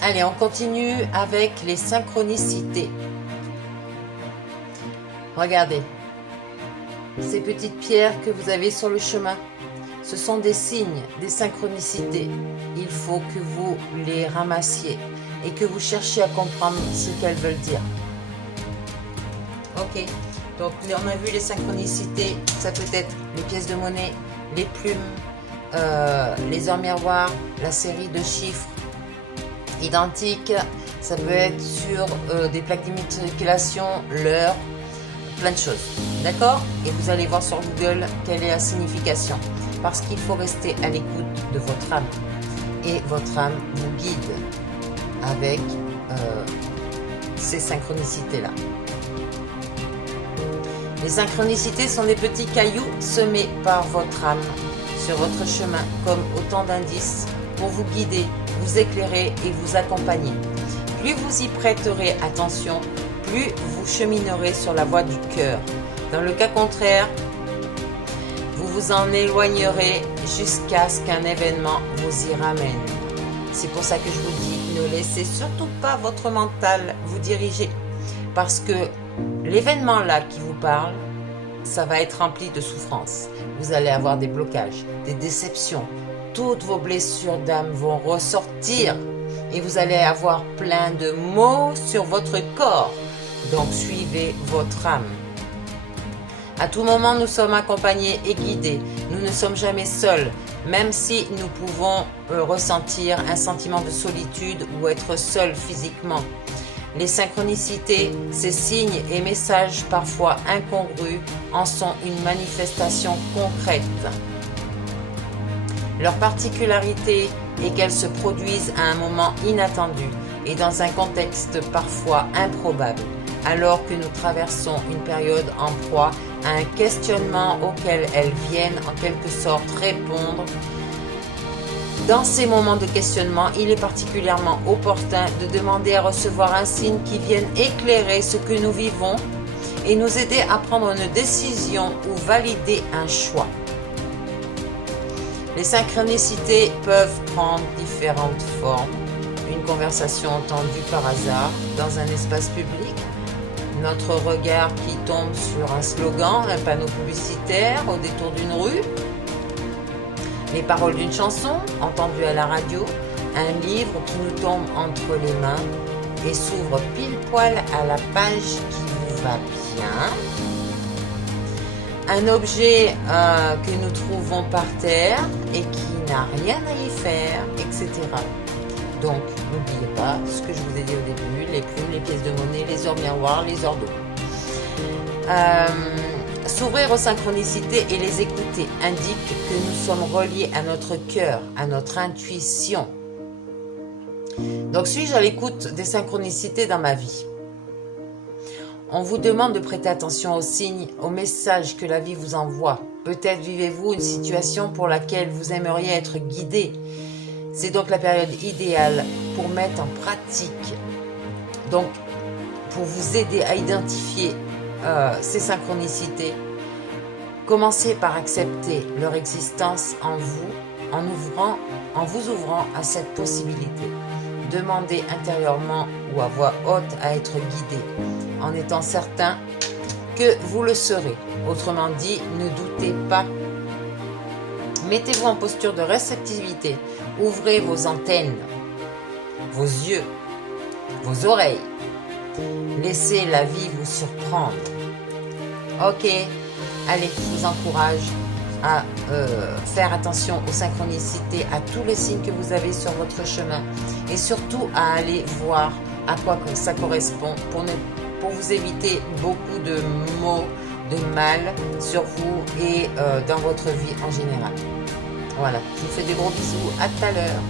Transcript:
Allez, on continue avec les synchronicités. Regardez, ces petites pierres que vous avez sur le chemin, ce sont des signes, des synchronicités. Il faut que vous les ramassiez et que vous cherchiez à comprendre ce qu'elles veulent dire. Ok, donc on a vu les synchronicités, ça peut être les pièces de monnaie, les plumes, les heures miroirs, la série de chiffres identiques, ça peut être sur des plaques d'immatriculation, l'heure, plein de choses, d'accord? Et vous allez voir sur Google quelle est la signification, parce qu'il faut rester à l'écoute de votre âme, et votre âme vous guide avec ces synchronicités-là. Les synchronicités sont des petits cailloux semés par votre âme sur votre chemin, comme autant d'indices pour vous guider, vous éclairer et vous accompagner. Plus vous y prêterez attention, plus vous cheminerez sur la voie du cœur. Dans le cas contraire, vous vous en éloignerez jusqu'à ce qu'un événement vous y ramène. C'est pour ça que je vous dis, ne laissez surtout pas votre mental vous diriger, parce que l'événement là qui vous parle, ça va être rempli de souffrances. Vous allez avoir des blocages, des déceptions. Toutes vos blessures d'âme vont ressortir et vous allez avoir plein de maux sur votre corps. Donc suivez votre âme. À tout moment, nous sommes accompagnés et guidés. Nous ne sommes jamais seuls, même si nous pouvons ressentir un sentiment de solitude ou être seuls physiquement. Les synchronicités, ces signes et messages parfois incongrus, en sont une manifestation concrète. Leur particularité est qu'elles se produisent à un moment inattendu et dans un contexte parfois improbable, alors que nous traversons une période en proie à un questionnement auquel elles viennent en quelque sorte répondre. Dans ces moments de questionnement, il est particulièrement opportun de demander à recevoir un signe qui vienne éclairer ce que nous vivons et nous aider à prendre une décision ou valider un choix. Les synchronicités peuvent prendre différentes formes. Une conversation entendue par hasard dans un espace public, notre regard qui tombe sur un slogan, un panneau publicitaire au détour d'une rue, les paroles d'une chanson entendue à la radio, un livre qui nous tombe entre les mains et s'ouvre pile poil à la page qui vous va bien, un objet que nous trouvons par terre et qui n'a rien à y faire, etc. Donc, n'oubliez pas ce que je vous ai dit au début, les plumes, les pièces de monnaie, les heures miroirs, les heures d'eau. S'ouvrir aux synchronicités et les écouter indique que nous sommes reliés à notre cœur, à notre intuition. Donc, suis-je à l'écoute des synchronicités dans ma vie? On vous demande de prêter attention aux signes, aux messages que la vie vous envoie. Peut-être vivez-vous une situation pour laquelle vous aimeriez être guidé. C'est donc la période idéale pour mettre en pratique. Donc, pour vous aider à identifier ces synchronicités, commencez par accepter leur existence en vous, en vous ouvrant à cette possibilité. Demandez intérieurement ou à voix haute à être guidé, en étant certain que vous le serez. Autrement dit, ne doutez pas. Mettez-vous en posture de réceptivité. Ouvrez vos antennes, vos yeux, vos oreilles. Laissez la vie vous surprendre. Ok, allez, je vous encourage à faire attention aux synchronicités, à tous les signes que vous avez sur votre chemin et surtout à aller voir à quoi ça correspond pour vous éviter beaucoup de maux, de mal sur vous et dans votre vie en général. Voilà, je vous fais des gros bisous, à tout à l'heure.